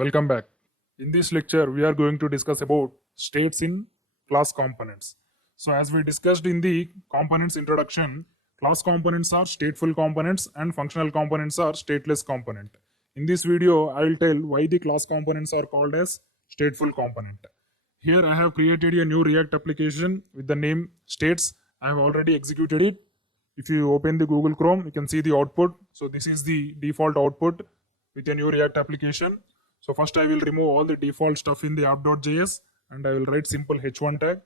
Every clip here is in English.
Welcome back. In this lecture, we are going to discuss about states in class components. So as we discussed in the components introduction, class components are stateful components and functional components are stateless component. In this video, I will tell why the class components are called as stateful component. Here I have created a new React application with the name states. I have already executed it. If you open the Google Chrome, you can see the output. So this is the default output with a new React application. So first I will remove all the default stuff in the app.js and I will write simple h1 tag.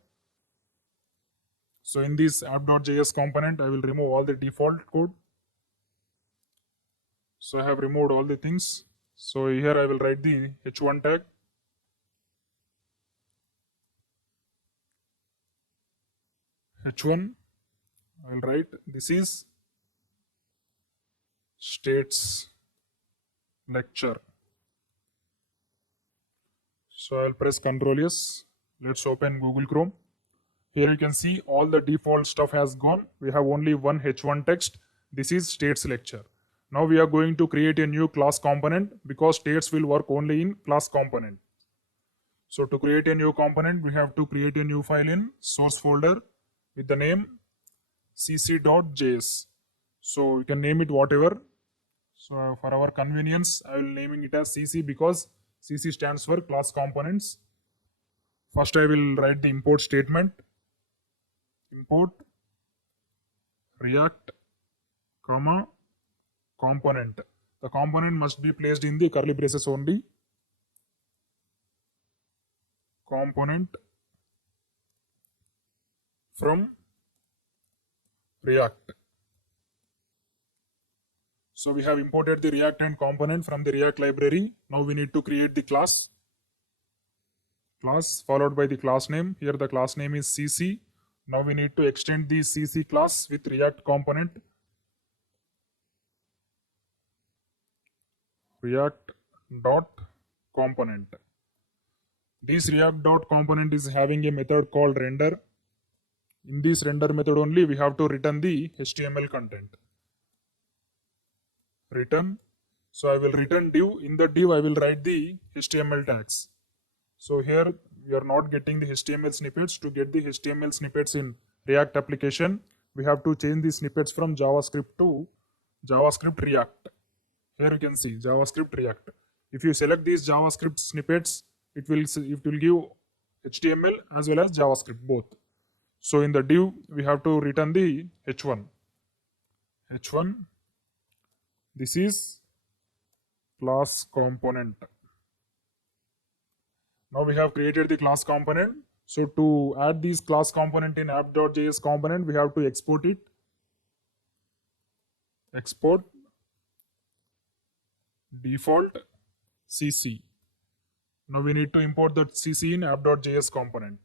So in this app.js component, I will remove all the default code. So I have removed all the things. So here I will write the h1 tag. h1, I will write this is states lecture. So I'll press Ctrl S. Let's open Google Chrome. Here you can see all the default stuff has gone. We have only one h1 text. This is states lecture. Now we are going to create a new class component because states will work only in class component. So to create a new component, we have to create a new file in source folder with the name cc.js. So you can name it whatever. So for our convenience, I will naming it as cc because cc stands for class components. First I will write the import statement. Import react comma component. The component must be placed in the curly braces only. Component from React. So we have imported the React and component from the React library. Now we need to create the class. Class followed by the class name. Here the class name is cc. Now we need to extend the cc class with React component. React dot component. This React dot component is having a method called render. In this render method only we have to return the HTML content. Return. So I will return div. In the div I will write the HTML tags. So here we are not getting the HTML snippets. To get the HTML snippets in React application, we have to change the snippets from JavaScript to JavaScript React. Here you can see JavaScript React. If you select these JavaScript snippets, it will give HTML as well as JavaScript both. So in the div, we have to return the h1. h1, this is class component. Now we have created the class component. So to add this class component in app.js component, we have to export it. Export default cc. Now we need to import that cc in app.js component.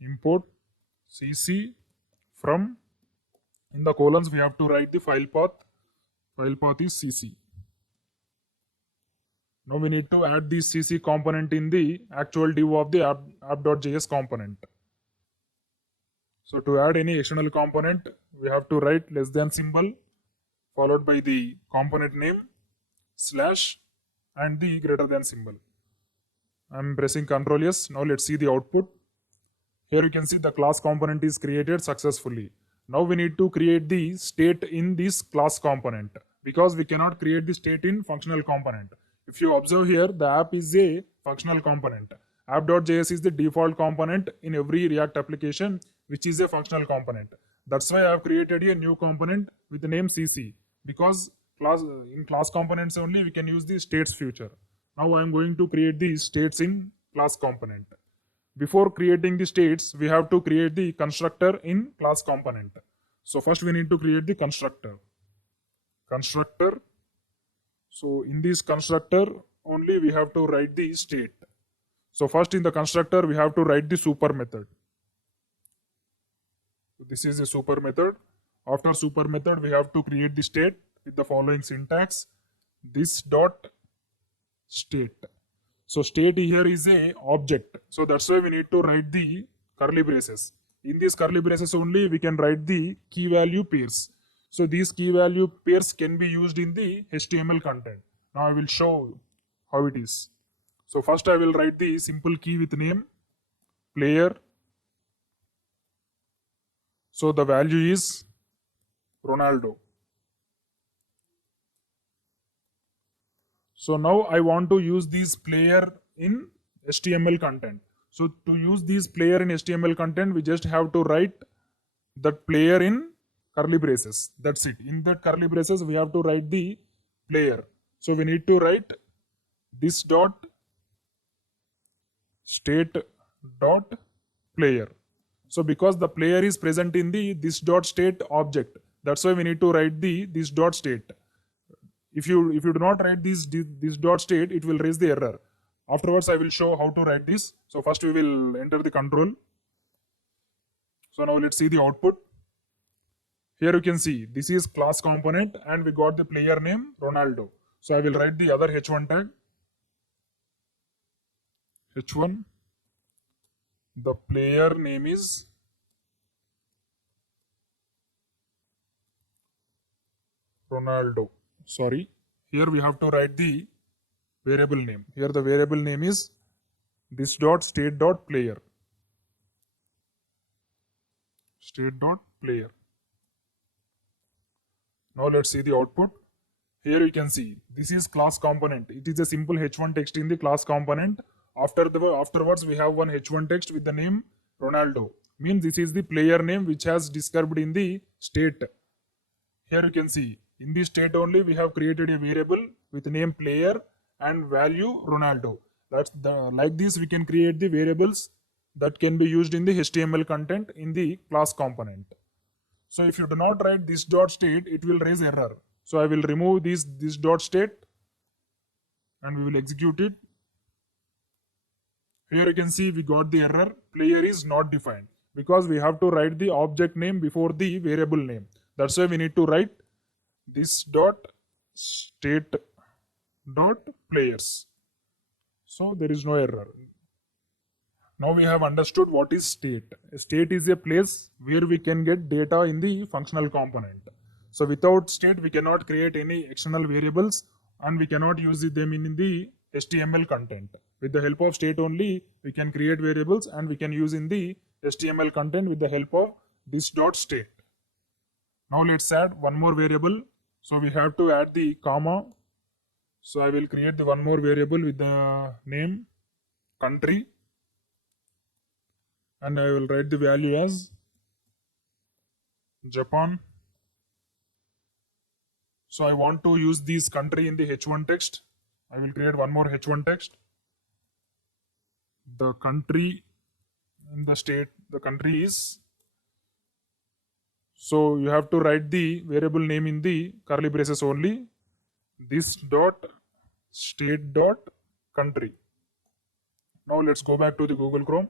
Import cc from, in the colons we have to write the file path. File path is cc. Now we need to add this cc component in the actual div of the app.js component. So to add any external component, we have to write less than symbol followed by the component name slash and the greater than symbol. I am pressing Ctrl S. Now let's see the output. Here you can see the class component is created successfully. Now we need to create the state in this class component because we cannot create the state in functional component. If you observe here, the app is a functional component. App.js is the default component in every React application, which is a functional component. That's why I have created a new component with the name cc because in class components only we can use the states feature. Now I am going to create the states in class component. Before creating the states, we have to create the constructor in class component. So first we need to create the constructor. Constructor. So in this constructor only we have to write the state. So first in the constructor we have to write the super method. So this is a super method. After super method we have to create the state with the following syntax. This dot state. So state here is a object. So that's why we need to write the curly braces. In these curly braces only we can write the key value pairs. So these key value pairs can be used in the HTML content. Now I will show how it is. So first I will write the simple key with name player. So the value is Ronaldo. So now I want to use this player in HTML content. So to use this player in HTML content, we just have to write that player in curly braces. That's it. In that curly braces, we have to write the player. So we need to write this dot state dot player. So because the player is present in the this dot state object, that's why we need to write the this dot state. If you do not write this dot state, it will raise the error. Afterwards, I will show how to write this. So first we will enter the control. So now let's see the output. Here you can see this is class component and we got the player name Ronaldo. So I will write the other h1 tag. h1. The player name is Ronaldo. Sorry, here we have to write the variable name. Here the variable name is this dot state dot player. State dot player. Now let's see the output. Here you can see this is class component. It is a simple h1 text in the class component. Afterwards we have one h1 text with the name Ronaldo. Means this is the player name which has described in the state. Here you can see in this state only we have created a variable with name player and value Ronaldo. Like this we can create the variables that can be used in the HTML content in the class component. So if you do not write this dot state, it will raise error. So I will remove this dot state and we will execute it. Here you can see we got the error. Player is not defined because we have to write the object name before the variable name. That's why we need to write this dot state dot players. So there is no error. Now we have understood what is state. State is a place where we can get data in the functional component. So without state, we cannot create any external variables and we cannot use them in the HTML content. With the help of state only, we can create variables and we can use in the HTML content with the help of this dot state. Now let's add one more variable. So we have to add the comma. So I will create the one more variable with the name country. And I will write the value as Japan. So I want to use this country in the h1 text. I will create one more h1 text. The country in the state, the country is. So you have to write the variable name in the curly braces only. This dot state dot country. Now let's go back to the Google Chrome.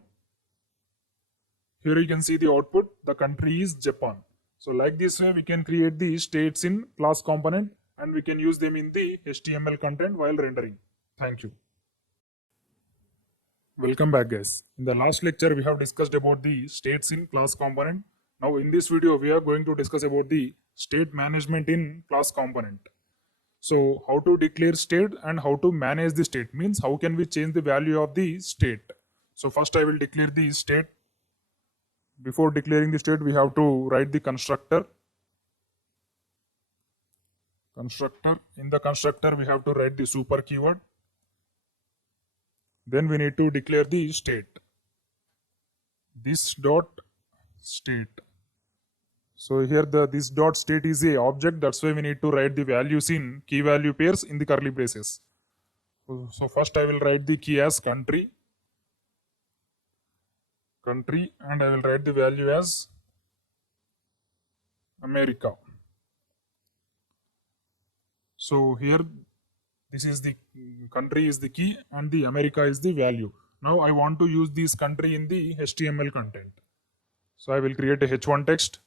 Here you can see the output. The country is Japan. So like this way we can create the states in class component and we can use them in the HTML content while rendering. Thank you. Welcome back guys. In the last lecture we have discussed about the states in class component. Now in this video we are going to discuss about the state management in class component. So how to declare state and how to manage the state, means how can we change the value of the state. So first I will declare the state. Before declaring the state, we have to write the constructor. In the constructor, we have to write the super keyword. Then we need to declare the state. This dot state. So here this dot state is a object. That's why we need to write the values in key value pairs in the curly braces. So first I will write the key as country, and I will write the value as America. So here this is the country is the key and the America is the value. Now I want to use this country in the HTML content. So I will create a h1 text.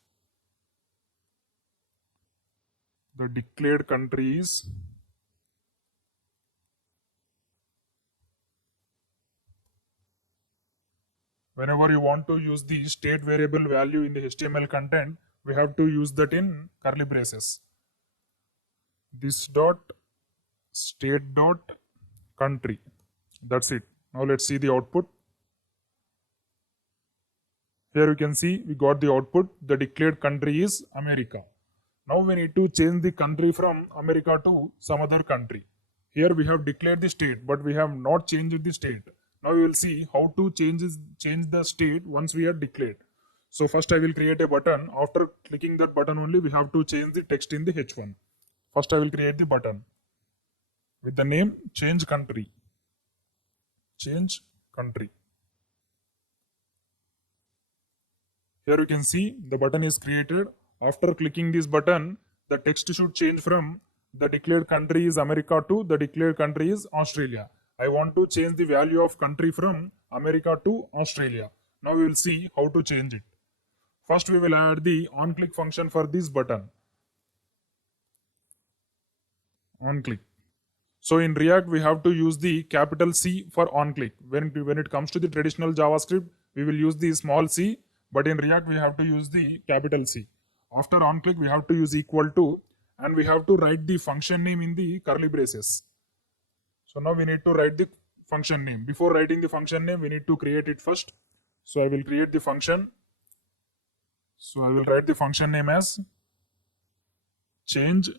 The declared country is whenever you want to use the state variable value in the HTML content, we have to use that in curly braces. This dot state dot country. That's it. Now let's see the output. Here you can see we got the output. The declared country is America. Now we need to change the country from America to some other country. Here we have declared the state, but we have not changed the state. Now we will see how to change the state once we have declared. So first I will create a button. After clicking that button only, we have to change the text in the H1. First I will create the button with the name change country. Change country. Here you can see the button is created. After clicking this button, the text should change from the declared country is America to the declared country is Australia. I want to change the value of country from America to Australia. Now we will see how to change it. First we will add the onClick function for this button. OnClick. So in React, we have to use the capital C for onClick. When it comes to the traditional JavaScript, we will use the small c, but in React, we have to use the capital C. After onClick, we have to use equal to, and we have to write the function name in the curly braces. So now we need to write the function name. Before writing the function name, we need to create it first. So I will create the function. So I will write the function name as change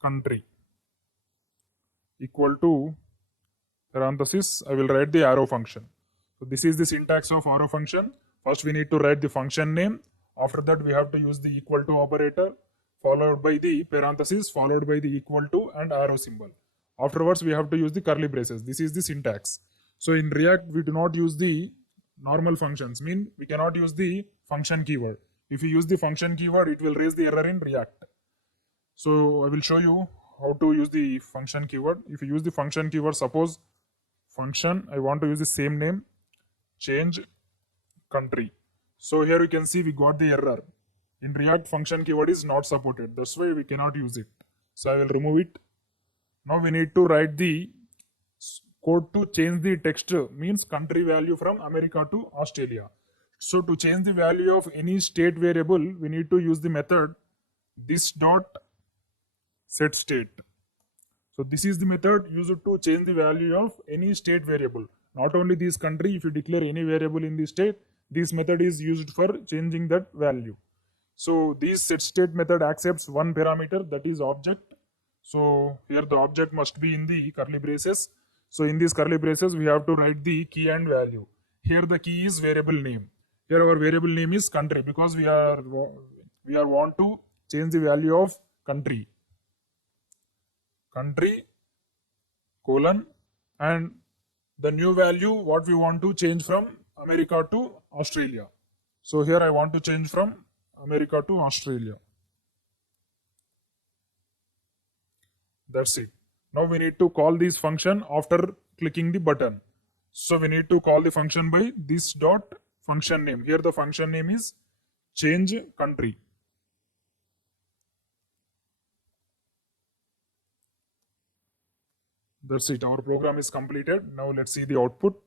country equal to parenthesis. I will write the arrow function. So this is the syntax of arrow function. First we need to write the function name. After that we have to use the equal to operator followed by the parenthesis followed by the equal to and arrow symbol. Afterwards we have to use the curly braces. This is the syntax. So in React we do not use the normal functions, mean we cannot use the function keyword. If you use the function keyword, it will raise the error in React. So I will show you how to use the function keyword. If you use the function keyword, suppose function, I want to use the same name, change country. So here you can see we got the error. In React, function keyword is not supported. That's why we cannot use it. So I will remove it. Now we need to write the code to change the text, means country value from America to Australia. So to change the value of any state variable, we need to use the method this dot set state. So this is the method used to change the value of any state variable. Not only this country, if you declare any variable in the state, this method is used for changing that value. So this set state method accepts one parameter, that is object. So here the object must be in the curly braces. So in these curly braces, we have to write the key and value. Here the key is variable name. Here our variable name is country because we are want to change the value of country. Country colon and the new value what we want to change from America to Australia. So here I want to change from America to Australia. That's it. Now we need to call this function after clicking the button. So we need to call the function by this dot function name. Here the function name is change country. That's it. Our program is completed. Now let's see the output.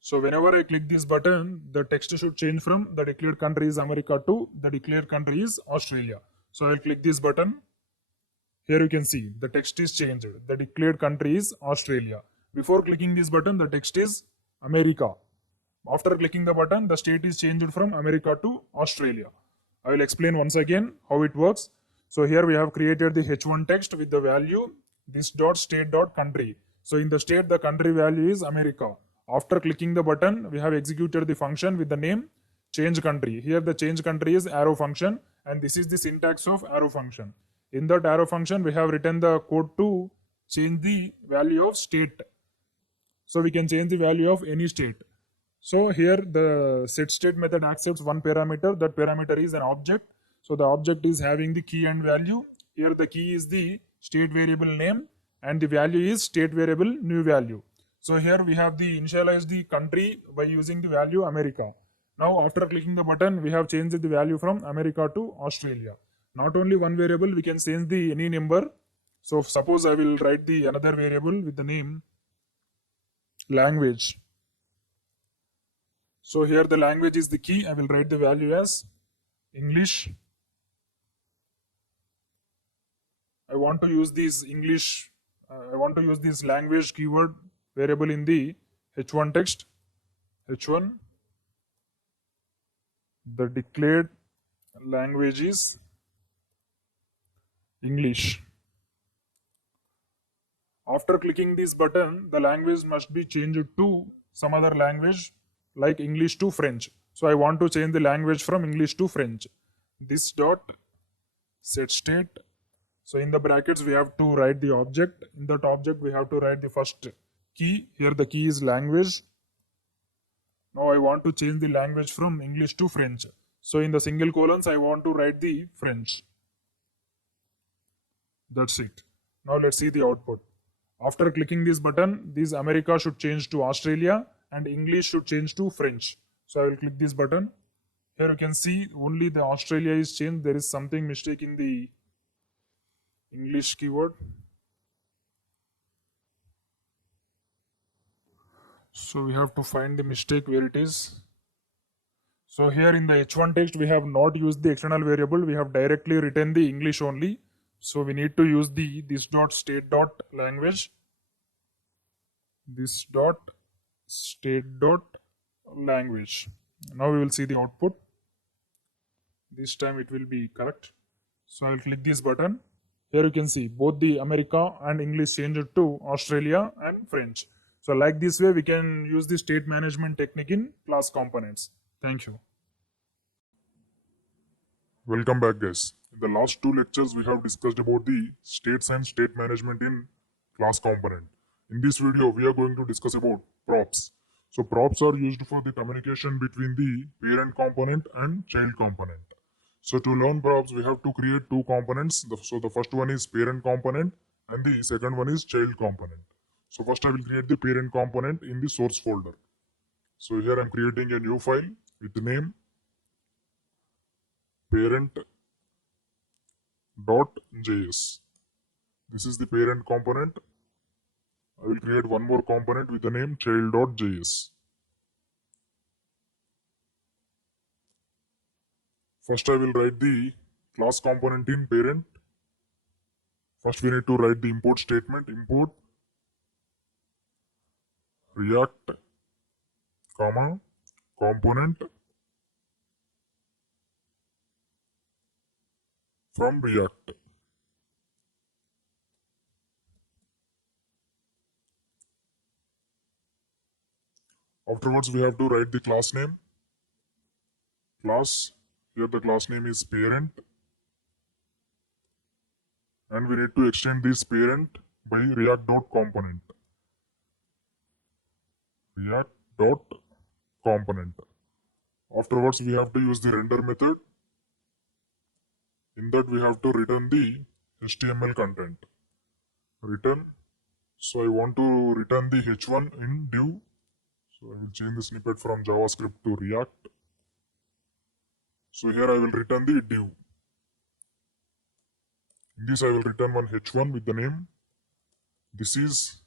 So whenever I click this button, the text should change from the declared country is America to the declared country is Australia. So I'll click this button. Here you can see the text is changed. The declared country is Australia. Before clicking this button, the text is America. After clicking the button, the state is changed from America to Australia. I will explain once again how it works. So here we have created the H1 text with the value this dot state dot country. So in the state, the country value is America. After clicking the button, we have executed the function with the name change country. Here the change country is arrow function, and this is the syntax of arrow function. In that arrow function, we have written the code to change the value of state. So we can change the value of any state. So here the set state method accepts one parameter. That parameter is an object. So the object is having the key and value. Here the key is the state variable name and the value is state variable new value. So here we have the initialize the country by using the value America. Now after clicking the button, we have changed the value from America to Australia. Not only one variable, we can change the any number. So suppose I will write the another variable with the name language. So here the language is the key. I will write the value as English. I want to use this English I want to use this language keyword variable in the h1 text. h1, the declared language is English. After clicking this button, the language must be changed to some other language like English to French. So I want to change the language from English to French. This dot set state. So in the brackets, we have to write the object. In that object, we have to write the first key. Here the key is language. Now I want to change the language from English to French. So in the single colons, I want to write the French. That's it. Now let's see the output. After clicking this button, this America should change to Australia and English should change to French. So I will click this button. Here you can see only the Australia is changed. There is something mistake in the English keyword. So we have to find the mistake where it is. So here in the h1 text, we have not used the external variable. We have directly written the English only. So we need to use the this dot state dot language. This dot state dot language. Now we will see the output. This time it will be correct. So I will click this button. Here you can see both the America and English changed to Australia and French. So like this way we can use the state management technique in class components. Thank you. Welcome back, guys. In the last two lectures, we have discussed about the states and state management in class component. In this video, we are going to discuss about props. So props are used for the communication between the parent component and child component. So to learn props, we have to create two components. So the first one is parent component and the second one is child component. So first I will create the parent component in the source folder. So here I am creating a new file with the name parent.js. This is the parent component. I will create one more component with the name child.js. First I will write the class component in parent. First we need to write the import statement. Import React, component from React. Afterwards, we have to write the class name. Class, here the class name is parent. And we need to extend this parent by react.component. React.component. Afterwards, we have to use the render method. In that, we have to return the HTML content. Return. So I want to return the h1 in div. So I will change the snippet from JavaScript to React. So here I will return the div. In this I will return one h1 with the name. This is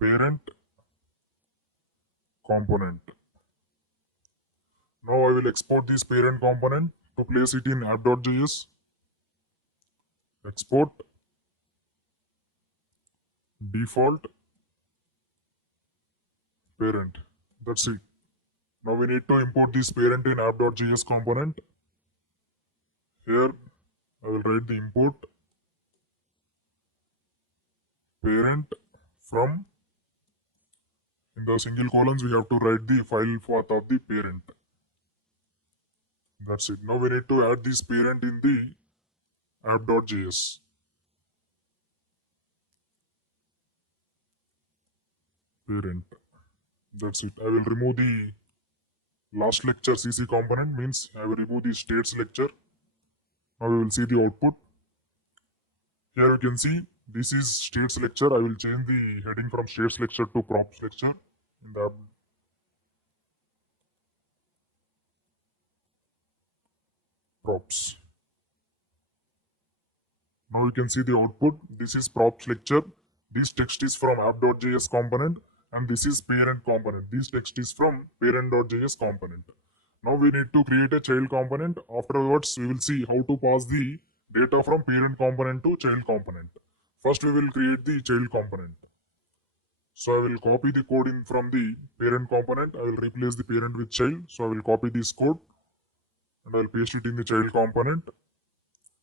parent component. Now I will export this parent component to place it in app.js. Export default parent. That's it. Now we need to import this parent in app.js component. Here I will write the import parent from. In the single colons, we have to write the file path of the parent. That's it. Now we need to add this parent in the app.js. Parent. That's it. I will remove the last lecture CC component, means I will remove the states lecture. Now we will see the output. Here you can see this is states lecture. I will change the heading from states lecture to props lecture in the props. Now you can see the output. This is props lecture. This text is from app.js component and this is parent component. This text is from parent.js component. Now we need to create a child component. Afterwards, we will see how to pass the data from parent component to child component. First, we will create the child component. So I will copy the code in from the parent component. I will replace the parent with child. So I will copy this code and I will paste it in the child component.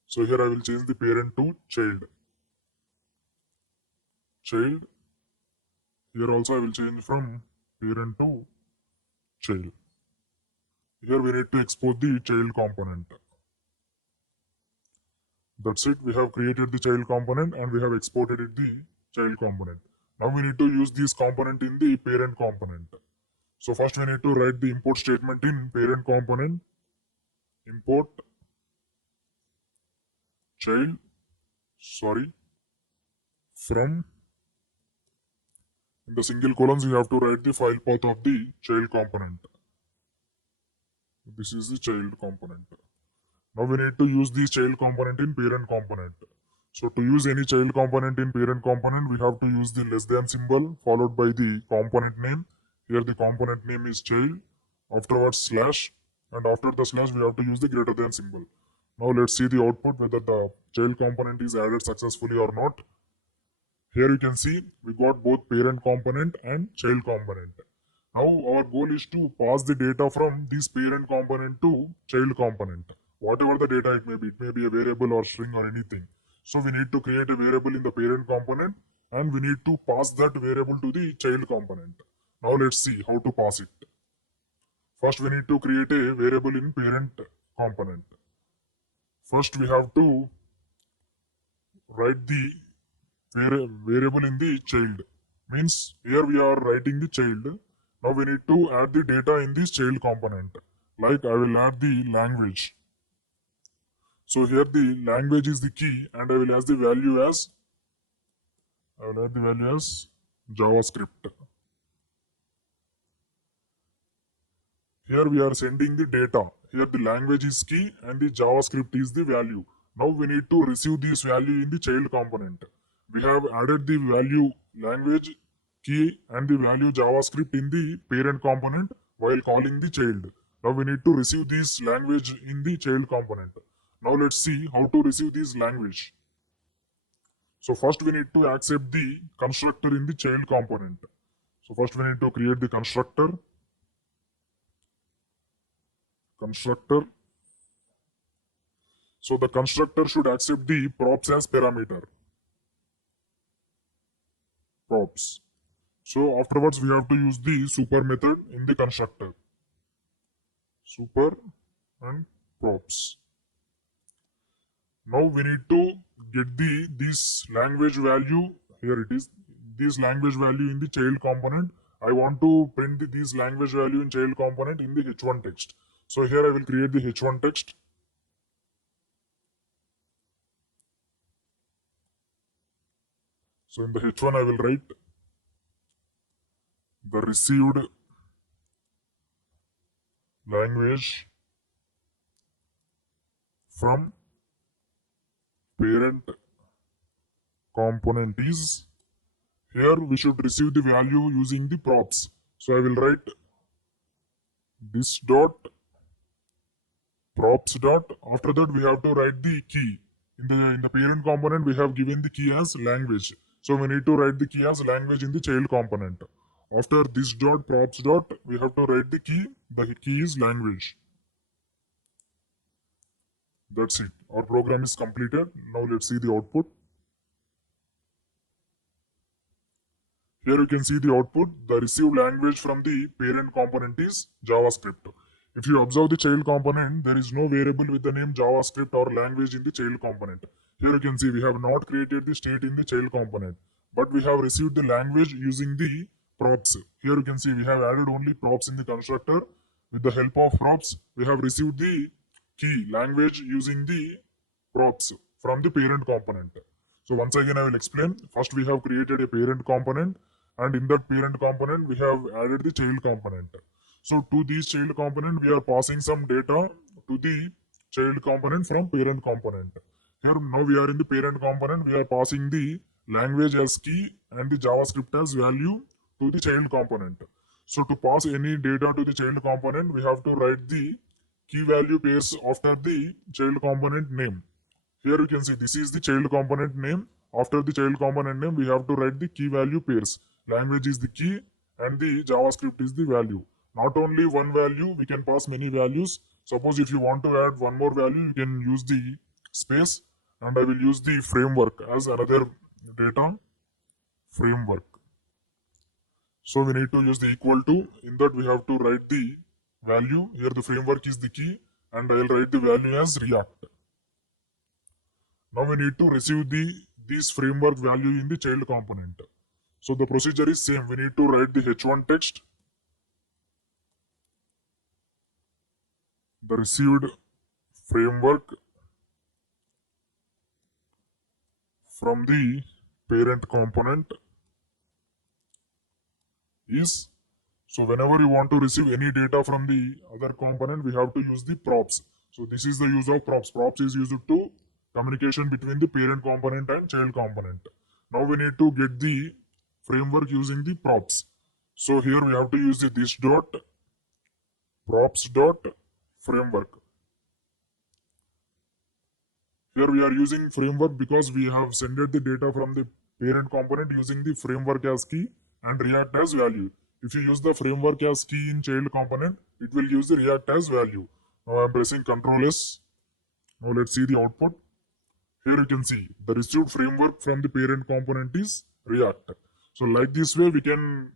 So here I will change the parent to child. Child. Here also I will change from parent to child. Here we need to export the child component. That's it. We have created the child component and we have exported it the child component. Now we need to use this component in the parent component. So first we need to write the import statement in parent component. Import child, from, in the single colons you have to write the file path of the child component. This is the child component. Now we need to use this child component in parent component. So to use any child component in parent component, we have to use the less than symbol followed by the component name. Here the component name is child, afterwards slash, and after the slash we have to use the greater than symbol. Now let's see the output whether the child component is added successfully or not. Here you can see we got both parent component and child component. Now our goal is to pass the data from this parent component to child component. Whatever the data it may be a variable or string or anything. So we need to create a variable in the parent component and we need to pass that variable to the child component. Now let's see how to pass it. First we need to create a variable in parent component. First we have to write the variable in the child. Means here we are writing the child. Now we need to add the data in this child component. Like I will add the language. So here the language is the key and I will add the value as JavaScript. Here we are sending the data. Here the language is key and the JavaScript is the value. Now we need to receive this value in the child component. We have added the value language, key and the value JavaScript in the parent component while calling the child. Now we need to receive this language in the child component. Now let's see how to receive this language. So first we need to accept the constructor in the child component. So first we need to create the constructor. So the constructor should accept the props as parameter. Props. So afterwards we have to use the super method in the constructor. Super and props. Now we need to get this language value. Here it is. This language value in the child component. I want to print this language value in child component in the h1 text. So here I will create the h1 text. So in the h1 I will write the received language from parent component is. Here we should receive the value using the props. So I will write this dot props dot. After that we have to write the key. In the parent component we have given the key as language. So we need to write the key as language in the child component. After this dot props dot we have to write the key. The key is language. That's it. Our program is completed. Now let's see the output. Here you can see the output. The received language from the parent component is JavaScript. If you observe the child component, there is no variable with the name JavaScript or language in the child component. Here you can see we have not created the state in the child component, but we have received the language using the props. Here you can see we have added only props in the constructor. With the help of props, we have received the key language using the props from the parent component. So once again I will explain. First we have created a parent component and in that parent component we have added the child component. So to this child component we are passing some data to the child component from parent component. Here now we are in the parent component, we are passing the language as key and the JavaScript as value to the child component. So to pass any data to the child component, we have to write the key value pairs after the child component name. Here you can see this is the child component name After the child component name, we have to write the key value pairs. Language is the key and the JavaScript is the value. Not only one value, we can pass many values. Suppose if you want to add one more value, you can use the space, and I will use the framework as another data framework. So we need to use the equal to. In that we have to write the value. Here the framework is the key, and I will write the value as React. Now we need to receive this framework value in the child component. So the procedure is same. We need to write the h1 text, the received framework from the parent component is. So whenever you want to receive any data from the other component, we have to use the props. So this is the use of props. Props is used to communication between the parent component and child component. Now we need to get the framework using the props. So here we have to use the this dot props dot framework. Here we are using framework because we have sended the data from the parent component using the framework as key and React as value. If you use the framework as key in child component, it will use the React as value. Now I am pressing Ctrl S. Now let's see the output. Here you can see the received framework from the parent component is React. So like this way we can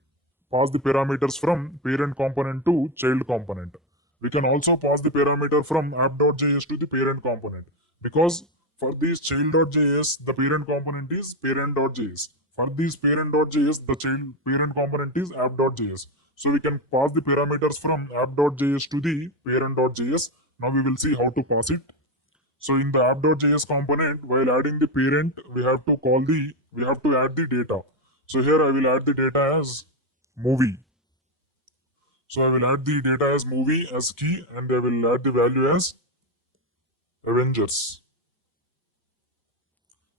pass the parameters from parent component to child component. We can also pass the parameter from app.js to the parent component, because for this child.js the parent component is parent.js. For this parent.js the child parent component is app.js. So we can pass the parameters from app.js to the parent.js. Now we will see how to pass it. So in the app.js component, while adding the parent, we have to add the data. So here I will add the data as movie. So I will add the data as movie as key, and I will add the value as Avengers.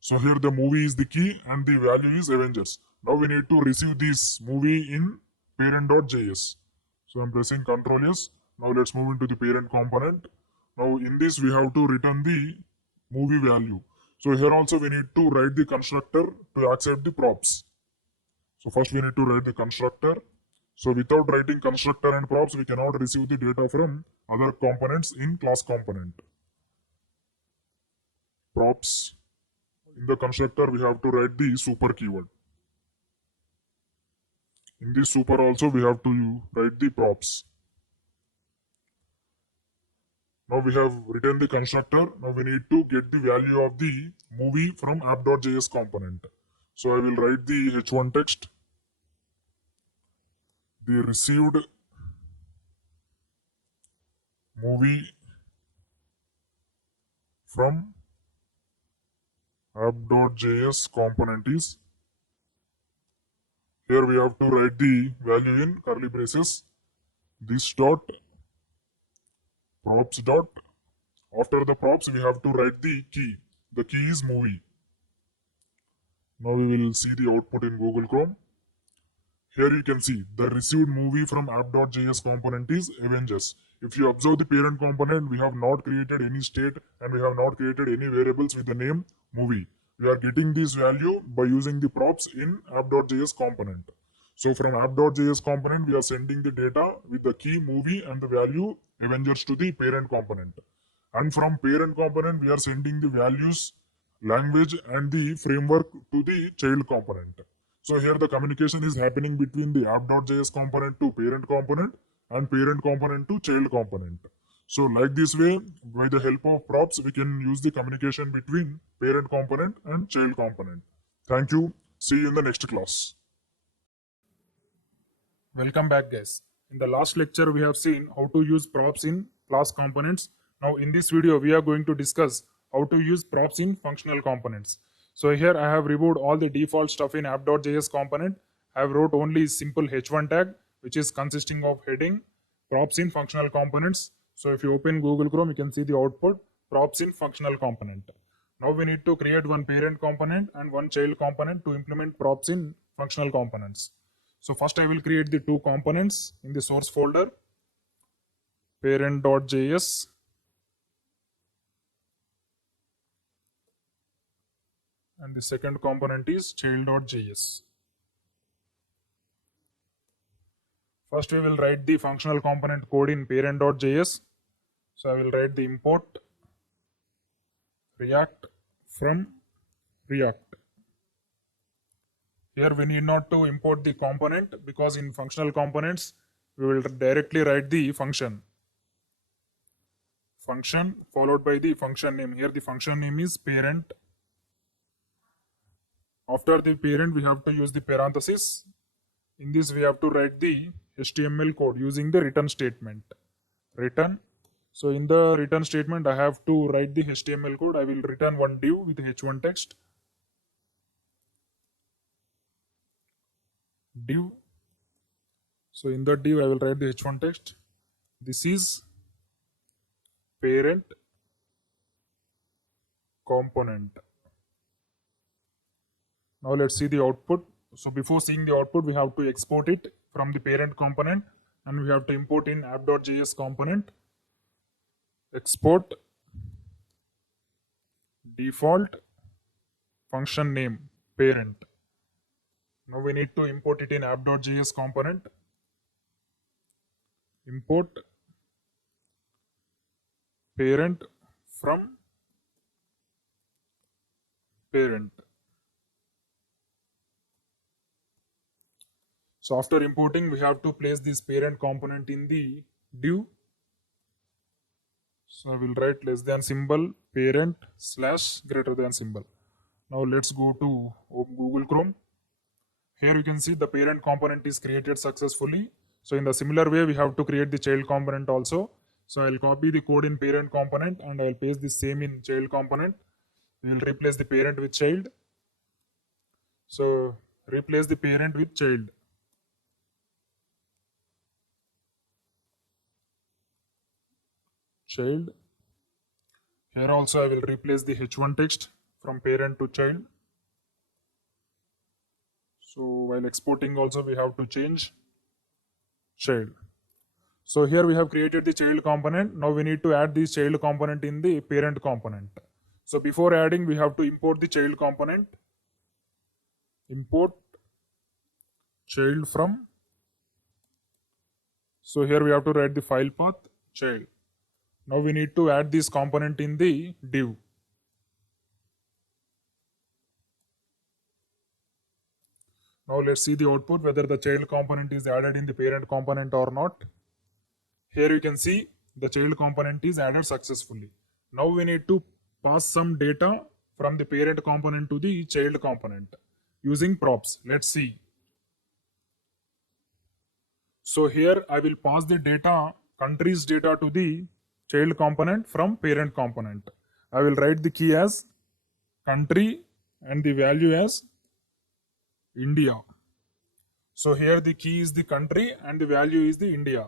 So here the movie is the key and the value is Avengers. Now we need to receive this movie in parent.js. So I'm pressing Ctrl S. Now let's move into the parent component. Now in this we have to return the movie value. So here also we need to write the constructor to accept the props. So first we need to write the constructor. So without writing constructor and props, we cannot receive the data from other components in class component. Props. In the constructor, we have to write the super keyword. In this super also, we have to write the props. Now we have written the constructor. Now we need to get the value of the movie from app.js component. So I will write the h1 text. The received movie from app.js component is. Here we have to write the value in curly braces. This dot props dot. After the props, we have to write the key. The key is movie. Now we will see the output in Google Chrome. Here you can see the received movie from app.js component is Avengers. If you observe the parent component, we have not created any state and we have not created any variables with the name movie. We are getting this value by using the props in app.js component. So from app.js component, we are sending the data with the key movie and the value Avengers to the parent component. And from parent component, we are sending the values, language and the framework to the child component. So here the communication is happening between the app.js component to parent component and parent component to child component. So like this way, by the help of props, we can use the communication between parent component and child component. Thank you. See you in the next class. Welcome back, guys. In the last lecture, we have seen how to use props in class components. Now in this video, we are going to discuss how to use props in functional components. So here I have removed all the default stuff in app.js component. I have wrote only simple h1 tag, which is consisting of heading, props in functional components. So if you open Google Chrome, you can see the output, props in functional component. Now we need to create one parent component and one child component to implement props in functional components. So first I will create the two components in the source folder, parent.js and the second component is child.js. First we will write the functional component code in parent.js. So I will write the import React from React. Here we need not to import the component because in functional components we will directly write the function. Function followed by the function name. Here the function name is parent. After the parent we have to use the parenthesis. In this we have to write the HTML code using the return statement. Return. So in the return statement I have to write the HTML code. I will return one div with h1 text. Div. So in the div I will write the h1 text. This is parent component. Now let's see the output. So before seeing the output, we have to export it from the parent component and we have to import in app.js component. Export default function name parent. Now we need to import it in app.js component. Import parent from parent. So after importing, we have to place this parent component in the div. So I will write less than symbol parent slash greater than symbol. Now let's go to Google Chrome. Here you can see the parent component is created successfully. So in the similar way, we have to create the child component also. So I'll copy the code in parent component and I'll paste the same in child component. We will replace the parent with child. So replace the parent with child. Child. Here also I will replace the h1 text from parent to child. So while exporting also we have to change child. So here we have created the child component. Now we need to add this child component in the parent component. So before adding we have to import the child component. Import child from. So here we have to write the file path child. Now we need to add this component in the div. Now let's see the output whether the child component is added in the parent component or not. Here you can see the child component is added successfully. Now we need to pass some data from the parent component to the child component using props. Let's see. So here I will pass the data, countries data to the child component from parent component. I will write the key as country and the value as India. So here the key is the country and the value is the India.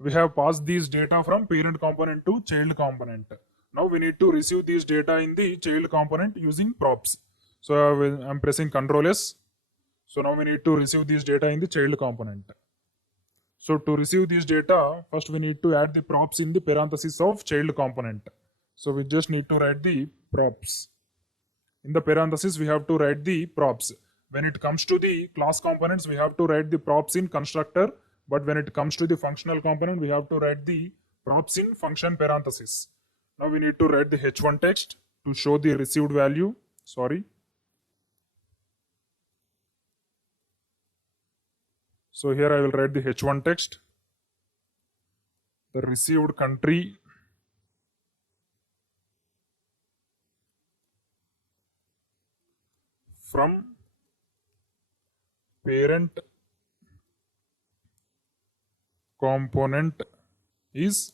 We have passed these data from parent component to child component. Now we need to receive these data in the child component using props. So I'm pressing Ctrl S. So now we need to receive these data in the child component. So to receive this data, first we need to add the props in the parenthesis of child component. So we just need to write the props. In the parenthesis, we have to write the props. When it comes to the class components, we have to write the props in constructor. But when it comes to the functional component, we have to write the props in function parenthesis. Now we need to write the h1 text to show the received value. Sorry. So here I will write the h1 text. The received country from parent component is.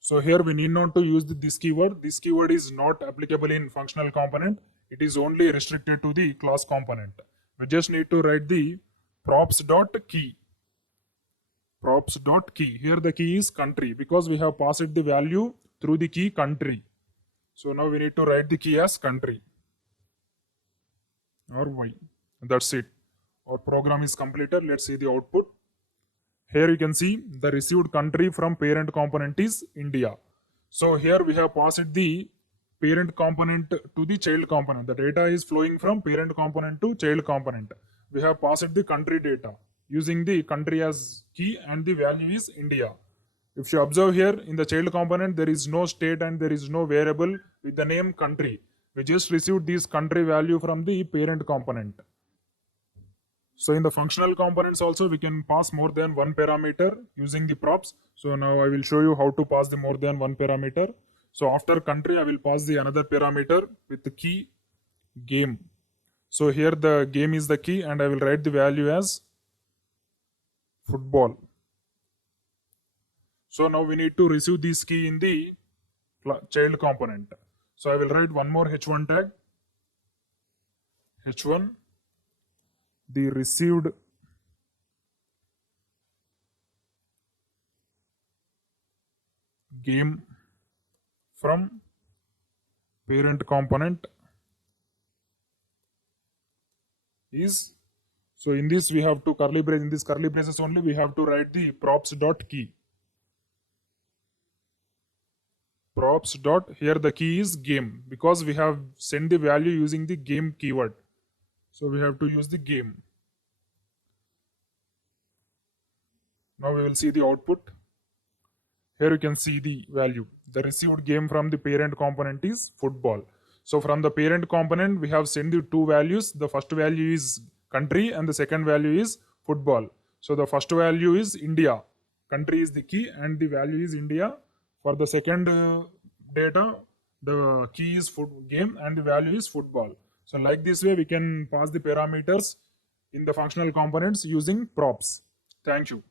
So here we need not to use this keyword. This keyword is not applicable in functional component. It is only restricted to the class component. We just need to write the props.key. Props.key. Here the key is country because we have passed the value through the key country. So now we need to write the key as country or Y. That's it. Our program is completed. Let's see the output. Here you can see the received country from parent component is India. So here we have passed the parent component to the child component. The data is flowing from parent component to child component. We have passed the country data using the country as key and the value is India. If you observe here in the child component, there is no state and there is no variable with the name country. We just received this country value from the parent component. So in the functional components also, we can pass more than one parameter using the props. So now I will show you how to pass the more than one parameter. So after country, I will pass the another parameter with the key game. So here the game is the key and I will write the value as football. So now we need to receive this key in the child component. So I will write one more h1 tag. h1, the received game from parent component is, so in this we have to curly brace, in this curly braces only we have to write the props dot key. Props dot, here the key is game because we have sent the value using the game keyword. So we have to use the game. Now we will see the output. Here you can see the value. The received game from the parent component is football. So from the parent component, we have sent the two values. The first value is country and the second value is football. So the first value is India. Country is the key and the value is India. For the second data, the key is game and the value is football. So like this way, we can pass the parameters in the functional components using props. Thank you.